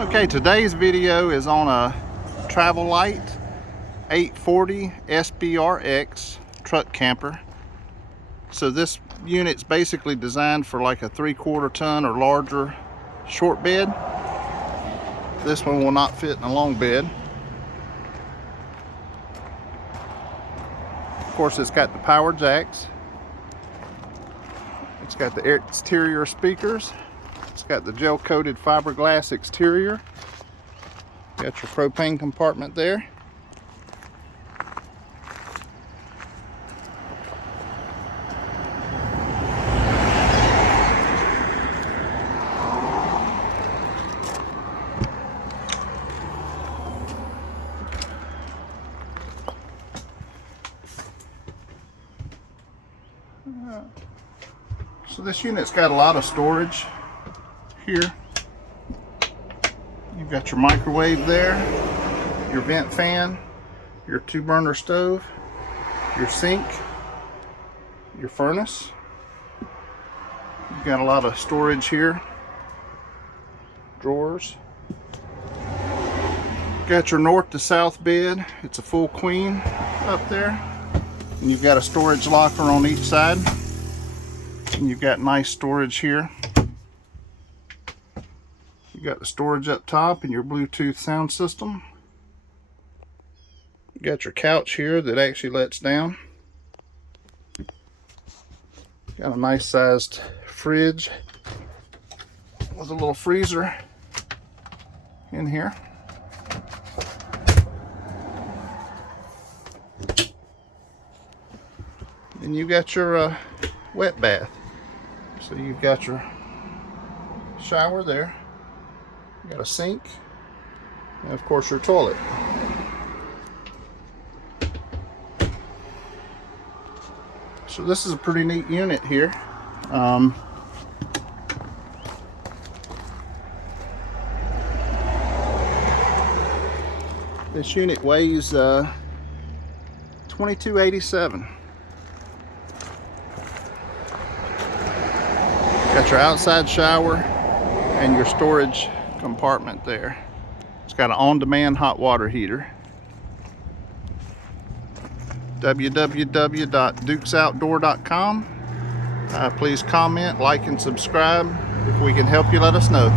Okay, today's video is on a travel Lite 840 SBRX truck camper. So this unit's basically designed for like a 3/4 ton or larger short bed. This one will not fit in a long bed. Of course, it's got the power jacks. It's got the exterior speakers. It's got the gel coated fiberglass exterior. Got your propane compartment there. So this unit's got a lot of storage here. You've got your microwave there, your vent fan, your 2-burner stove, your sink, your furnace. You've got a lot of storage here, drawers. Got your north to south bed. It's a full queen up there. And you've got a storage locker on each side. And you've got nice storage here. You got the storage up top and your Bluetooth sound system. You got your couch here that actually lets down. Got a nice sized fridge with a little freezer in here. And you got your wet bath. So you've got your shower there. You got a sink, and of course your toilet. So this is a pretty neat unit here. This unit weighs 2287. Got your outside shower and your storage compartment there. It's got an on-demand hot water heater. www.dukesoutdoor.com. Please comment, like, and subscribe. If we can help you, let us know.